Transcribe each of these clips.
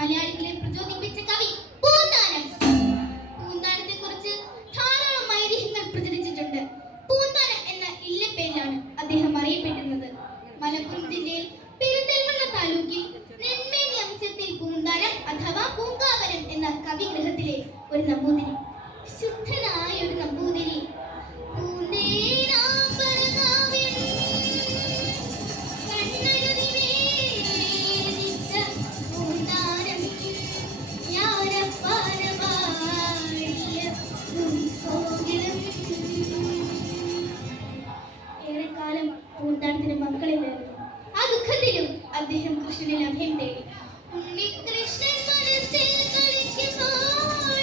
മലയാളികളെ പ്രചോദിപ്പിച്ച കവി പൂന്താനം. പൂന്താനത്തെ കുറിച്ച് ധാരാളം ഐതിഹ്യങ്ങൾ പ്രചരിച്ചിട്ടുണ്ട്. പൂന്താനം എന്ന ഇല്ലപ്പേരിലാണ് അദ്ദേഹം അറിയപ്പെടുന്നത്. മലപ്പുറം ജില്ലയിൽ പെരിന്തൽമണ്ണ താലൂക്കിൽ നെന്മേനി അംശത്തിൽ പൂന്താനം അഥവാ പൂങ്കാവനം എന്ന കവിഗൃഹത്തിലെ ഒരു നമ്പൂതിരി, ശുദ്ധനായ ഒരു നമ്പൂതിരി. പൂന്താനത്തിന് മക്കളില്ലായിരുന്നു. ആ ദുഃഖത്തിലും അദ്ദേഹം കൃഷ്ണനിൽ അഭയം തേടി. ഉണ്ണികൃഷ്ണൻ മനസ്സിൽ കളിക്കുമ്പോൾ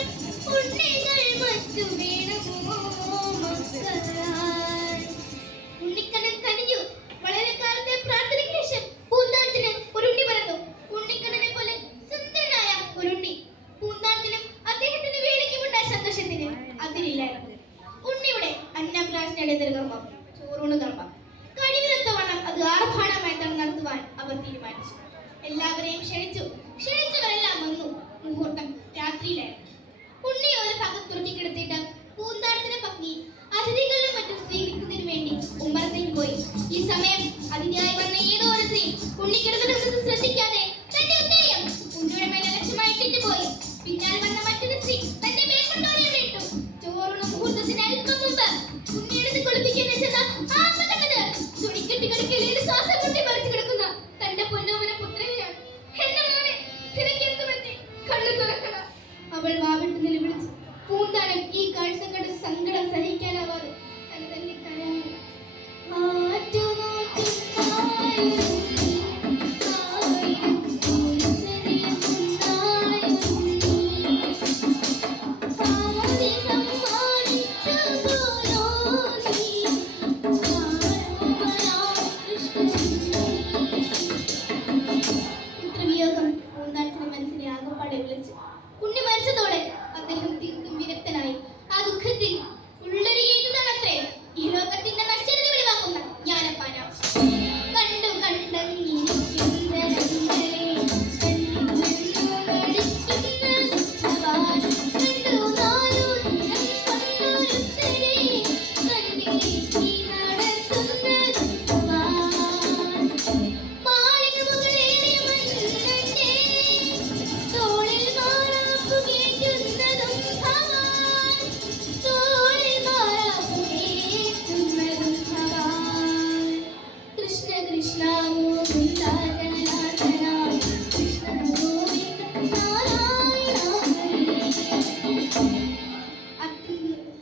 ഉണ്ണികൾ മറ്റു വേണമോ മക്കളാൽ. ഉണ്ണിക്കണ്ണൻ കനിഞ്ഞു. വളരെ കാലത്തെ പ്രാർത്ഥനയ്ക്ക് ശേഷം പൂന്താനത്തിന് ഒരു ഉണ്ണി പിറന്നു. ഉണ്ണിക്കണ്ണനെ പോലെ സുന്ദരനായ ഒരു ഉണ്ണി. പൂന്താനത്തിനും അദ്ദേഹത്തിന്റെ വേണിക്കുമുണ്ടായ സന്തോഷത്തിന് അതിരില്ലായിരുന്നു. ഉണ്ണിയുടെ അന്നപ്രാശനയുടെ കർമ്മം, ചോറൂണ് കർമ്മം കഴിവിനൊത്തവണ്ണം അത് ആർഭാടമായി നടത്തുവാൻ അവർ തീരുമാനിച്ചു. എല്ലാവരെയും ക്ഷണിച്ചവരെല്ലാം വന്നു. മുഹൂർത്തം രാത്രിയിലായിരുന്നു. ഉണ്ണി ഒരു ഭാഗത്ത് തുറക്കിക്കിടത്തിയിട്ട് പൂന്താനത്തിന്റെ പത്നി അതിഥികളിലും മറ്റും സ്വീകരിക്കുന്നതിന് വേണ്ടി ഉമ്മറത്തേക്ക് പോയി. ഈ സമയം അതിഥിയായി വന്ന ഏതോ ഒരു സ്ത്രീ ഉണ്ണിക്കിടക്കുന്നത് ശ്രദ്ധിക്കാതെ തന്റെ ഉത്തരം ഉണ്ണിയുടെ മേലെ ലക്ഷ്യമായിട്ടിട്ട് പോയി. പിന്നാലെ വന്ന മറ്റൊരു സ്ത്രീ തന്റെ മേൽക്കൊണ്ടോടെ വിട്ടു. ചോറുണ മുഹൂർത്തത്തിന് അല്പം മുമ്പ് ഉണ്ണിയെടുത്ത് കുളിപ്പിക്കാൻ വെച്ചത് തുണിക്കെട്ടിക്കിടക്കയിൽ ശ്വാസം കുട്ടി മറിച്ചു കിടക്കുന്ന തന്റെ പൊന്നോമന പുത്രനെയാണ്. കണ്ണു തുറക്കണം. അവൾ വാവിട്ട് നിലവിളിച്ചു. പൂന്താനം ഈ കാഴ്ച കണ്ട് സങ്കടം സഹിക്കാനാവാതെ തന്നെ തന്നെ കരഞ്ഞു. ഉണ്ണി മരിച്ചതോടെ അദ്ദേഹം തീർത്തും വിരക്തനായി. ആ ദുഃഖത്തിൽ ഉള്ളൊരുന്നത്രേ ഈ ലോകത്തിന്റെ നശ്വരത വെളിവാക്കുന്ന ജ്ഞാനപ്പാന. കണ്ടു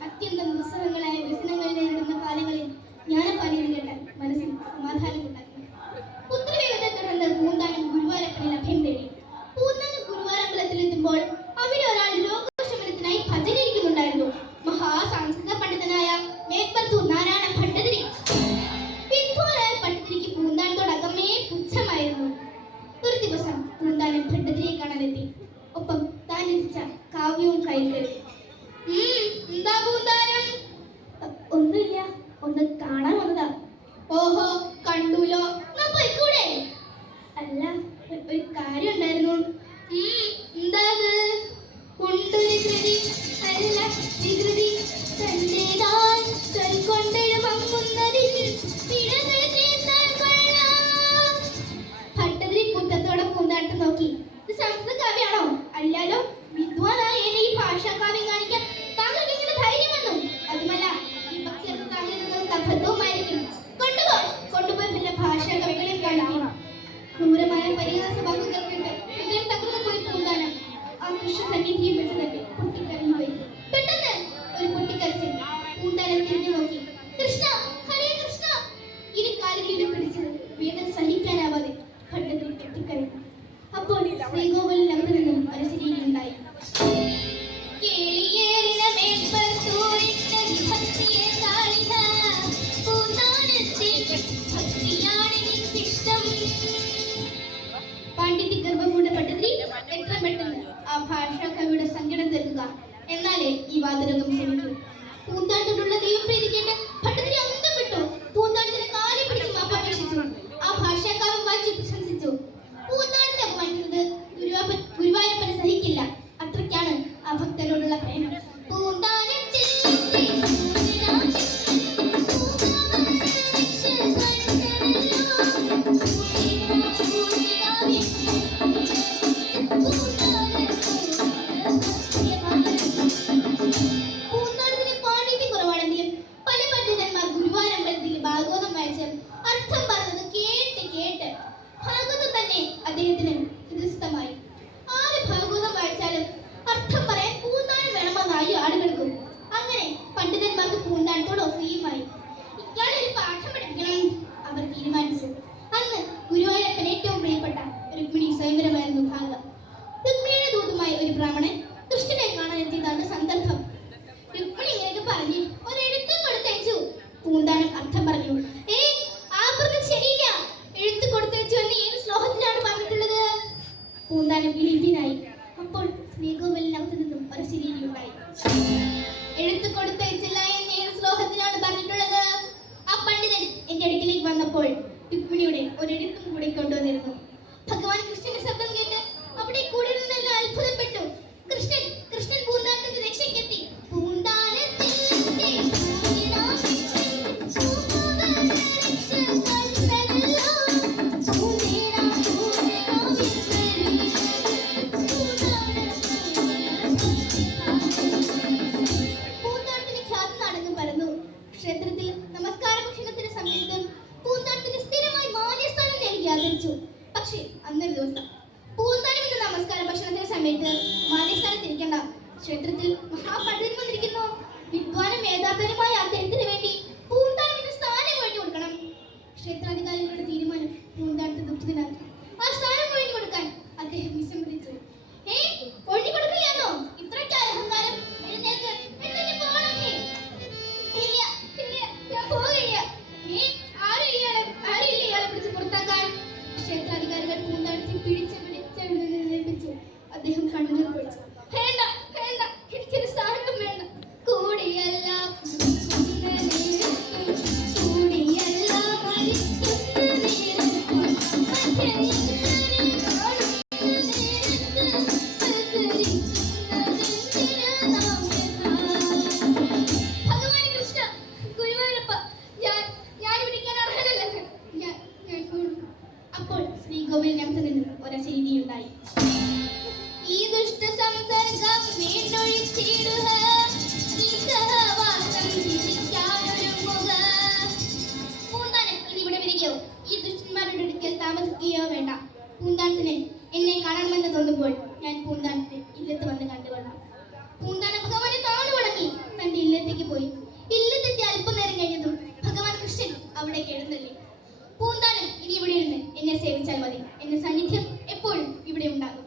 അത്യന്തം ദുസ്സഹങ്ങളായ വ്യസനങ്ങൾ നേരിടുന്ന കാലങ്ങളിൽ ജ്ഞാനപ്പാനീയം കേട്ട മനസ്സിൽ സമാധാനമുണ്ടാക്കി. പുത്രവിയോഗത്തെ തുടർന്ന് പൂന്താനം ഗുരുവാരപ്പനിൽ അഭയം തേടി. പൂന്താനം ഗുരുവാരമ്പലത്തിലെത്തുമ്പോൾ അവിടെ ഒരാൾ ലോകശമനത്തിനായി ഭജനിരിക്കുന്നുണ്ടായിരുന്നു. മഹാസാംസ്കൃത പണ്ഡിതനായ മേൽപ്പത്തൂർ നാരായണ ഭട്ടതിരി. വിദ്വാനായ ഭട്ടതിരിക്ക് പൂന്താനത്തോട് അകമേ പുച്ഛമായിരുന്നു. ഒരു ദിവസം പൂന്താനം ഭട്ടതിരിയെ കാണാനെത്തി. ഒപ്പം താൻ രചിച്ച കാവ്യവും കയ്യിൽ കരുതി. എന്താ പൂന്താനം? ഒന്നുമില്ല, ഒന്ന് കാണാൻ വന്നതാ. ഓഹോ, കണ്ടൂലോ, പോയിക്കൂടെ? അല്ല, ഒരു കാര്യം ഉണ്ടായിരുന്നു. എന്താത്? ഉണ്ടൊരു കൃതി, അല്ല വികൃതി, തന്റേതാൻ കൊണ്ടെഴുമങ്ങുന്നതിൽ പിഴകൾ തീർത്താൽ കൊള്ളാം. ഭട്ടതിരി പുത്തത്തോടെ പൂന്താനത്തെ നോക്കി. ഇത് സംസ്കൃത കാവ്യാണോ? അല്ലാലോ, വിദ്വാനായ എന്നെ ഈ ഭാഷാകാവ്യം കാണിക്കാൻ താങ്കൾക്ക് ഇങ്ങനെ ധൈര്യം വന്നു? അതുമല്ല, ഈ ഭക്തിയർത്ഥ താങ്കൾ പാണ്ഡിത്യ ഗർഭമൂഢ പണ്ഡിതരി എത്ര പെട്ടെന്ന് ആ ഭാഷാ കവിയുടെ സങ്കടം തീർക്കുക. എന്നാലേ ഈ വാതരോഗം ശമിക്കൂ. പൂന്താനത്തോടുള്ള ദൈവം പ്രീതിക്കേണ്ട പണ്ഡിതരി അന്തം വിട്ടു. പൂന്താനത്തിന്റെ കാലി പിടിച്ച് മാപ്പപേക്ഷിച്ചു. ആ ഭാഷാക്കാവൻ വായിച്ചു പ്രശംസിച്ചു. പൂന്താനത്തെ അപമാനിക്കുന്നത് ഗുരുവായൂരപ്പന് സഹിക്കില്ല. അത്രയ്ക്കാണ് ആ ഭക്തരോടുള്ള പ്രേമം. അദ്ദേഹത്തിന് ഹൃദയസ്ഥമായി. ആര് ഭാഗവതം വായിച്ചാലും അർത്ഥം പറയാൻ പൂന്താനം വേണമെന്നായി ആളുകൾക്കും. അങ്ങനെ പണ്ഡിതന്മാർക്ക് പൂന്താനത്തോട് ഒഫിയുമായി. ഇയാളെ ഒരു പാഠം പഠിപ്പിക്കണം അവർ തീരുമാനിച്ചു. അന്ന് ഗുരുവായൂരപ്പൻ ഏറ്റവും പ്രിയപ്പെട്ട രുക്മിണി സ്വയംവരമായിരുന്നു ഭാഗം. രുക്മിണിയുടെ ദൂതുമായി ഒരു ബ്രാഹ്മണൻ കൃഷ്ണനെ കാണാൻ എത്തിയതാണ് സന്ദർഭം. രുക്മിണി ഇങ്ങനെ പറഞ്ഞ് ഒരെഴുത്ത് കൊടുത്തയച്ചു. പൂന്താനം അർത്ഥം പറഞ്ഞു. ശരിയില്ല, എഴുത്ത് കൊടുത്തയച്ചു എന്ന് ഏത് ശ്ലോകത്തിലാണ് പറഞ്ഞിട്ടുള്ളത്? പൂന്താനം വിളിപ്പിനായി. അപ്പോൾ ശ്രീകോവിലിനകത്ത് നിന്നും ഒരു ശരീരം ഉണ്ടായി. എഴുത്ത് കൊടുത്തയച്ചില്ല എന്ന് ഏത് ശ്ലോകത്തിലാണ് പറഞ്ഞിട്ടുള്ളത്? ആ പണ്ഡിതൻ എന്റെ അടുക്കിലേക്ക് വന്നപ്പോൾ രുക്മിണിയുടെ ഒരെഴുത്തും കൂടെ കൊണ്ടുവന്നിരുന്നു. ഭഗവാൻ കൃഷ്ണന്റെ ശബ്ദം കേട്ട് അവിടെ കൂടെ നിന്നെല്ലാം അത്ഭുതപ്പെട്ടു. കൃഷ്ണൻ പൂന്താനത്തിന്റെ രക്ഷയ്ക്കെത്തി. ക്ഷേത്രത്തിൽ നമസ്കാര ഭക്ഷണത്തിന് സമയത്ത് പൂന്താനത്തിന് സ്ഥിരമായി മാന്യസ്ഥാനം നൽകി ആദരിച്ചു. പക്ഷേ അന്നൊരു ദിവസം പൂന്താനം എന്ന നമസ്കാര ഭക്ഷണത്തിന് സമയത്ത് മാന്യസ്ഥാനത്ത് ഇരിക്കണ്ട. ക്ഷേത്രത്തിൽ മഹാപണ്ഡിതൻ വന്നിരിക്കുന്നു. വിദ്വാനും മേധാത്തനുമായ അദ്ദേഹത്തിന് വേണ്ടി പൂന്താനം എന്ന സ്ഥാനം ഒഴിഞ്ഞു കൊടുക്കണം. ക്ഷേത്രാധികാരികളുടെ തീരുമാനം പൂന്താനത്തെ ദുഃഖിതനാക്കി. ആ സ്ഥാനം ഒഴിഞ്ഞു കൊടുക്കാൻ അദ്ദേഹം വിസമ്മതിച്ചു. ഒഴിഞ്ഞു കൊടുക്കില്ലാന്നോ? ഇത്രയ്ക്ക് അഹങ്കാരം? എഴുന്നേൽക്ക്, എഴുന്നേറ്റ് പോകണം. ക്ഷേത്രാധികാരികൾ പൂന്താനത്തെ പിടിച്ചെഴുന്നേൽപ്പിച്ചു. അദ്ദേഹം കണ്ണുനീർ പൊഴിച്ചു. വേണ്ട, എനിക്കൊരു സ്ഥാനം വേണ്ട. കൂടിയല്ല ഭഗവാൻ കൃഷ്ണ, ഗുരുവായൂരപ്പ, ഞാൻ വിളിക്കാൻ അർഹനല്ലെന്ന് ഞാൻ. അപ്പോൾ ശ്രീകോവിലിനകത്ത് നിന്ന് ഒരശരീരിയുണ്ടായി. ഈ ദുഷ്ട സംസർഗം വീണ്ടൊഴിച്ചിടുക, ഈ സഹവാസം തിരിക്കാനൊരുങ്ങുക. പൂന്താനം ഇനി ഇവിടെ വരികയോ ഈ ദുഷ്ടന്മാരുടെ അടുക്കൽ താമസിക്കുകയോ വേണ്ട. പൂന്താനത്തിന് എന്നെ കാണണമെന്ന് തോന്നുമ്പോൾ ഞാൻ പൂന്താനത്തെ ഇല്ലത്ത് വന്ന് കണ്ടുകൊള്ളാം. പൂന്താനം ഭഗവാനെ താണു വണങ്ങി തന്റെ ഇല്ലത്തേക്ക് പോയി. ഇല്ലത്തെത്തി അല്പനേരം കഴിഞ്ഞതും ഭഗവാൻ കൃഷ്ണൻ അവിടെ കിടന്നല്ലേ. പൂന്താനം ഇനി ഇവിടെ ഇരുന്ന് എന്നെ സേവിച്ചാൽ മതി. എന്റെ സാന്നിധ്യം എപ്പോഴും ഇവിടെ ഉണ്ടാകും.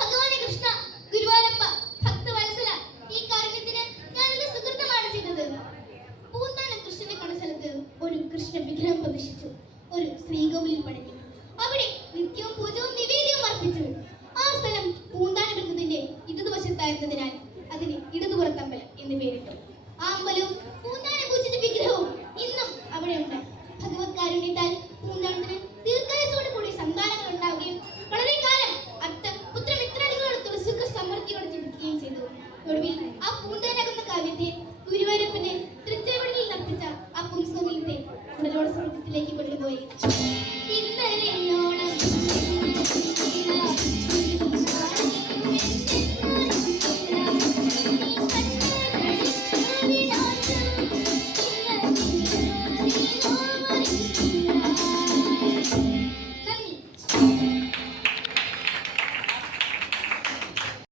ഭഗവാനെ കൃഷ്ണ, ഗുരുവായൂരപ്പ, ഭക്തവത്സല, ഈ കാരുണ്യത്തിന് ഞാനെന്ത് സുഹൃത്തമാണ് ചെയ്തത്? പൂന്താനം കൃഷ്ണന്റെ കണസ്ഥലത്ത് ഒരു കൃഷ്ണ വിഗ്രഹം പ്രതിഷ്ഠിച്ചു. ഒരു ശ്രീകോവിലിൽ പണിഞ്ഞു. അവിടെ നിത്യവും പൂജവും നിവേദ്യവും അർപ്പിച്ചു. ആ സ്ഥലം പൂന്താനം എന്നതിന്റെ ഇടതുവശത്തായിരുന്നതിനാൽ അതിന് ഇടതുപുറത്തമ്പലം എന്ന് പേരിട്ടു. ആ അമ്പലവും പൂന്താനം പൂജിച്ച വിഗ്രഹവും ഇന്നും അവിടെ ഉണ്ട്. ഭഗവത് കാരുണ്യത്താൽ പൂന്താനത്തിന് ദീർഘായുസ്സോടെ കൂടി സന്താനങ്ങൾ ഉണ്ടാവുകയും വളരെ കാലം പുത്രമിത്രാദികളോട് സുഖ സമൃദ്ധിയോടെ ജീവിക്കുകയും ചെയ്തു. ഒടുവിൽ ആ പൂന്താനാകുന്ന കാവ്യത്തെ ഗുരുവായൂരപ്പനെ തൃച്ചേവടിയിൽ നർപ്പിച്ച ആ പുംസ്വകലത്തെ ഉടലോട് സ്വർഗത്തിലേക്ക് കൊണ്ടുപോയി.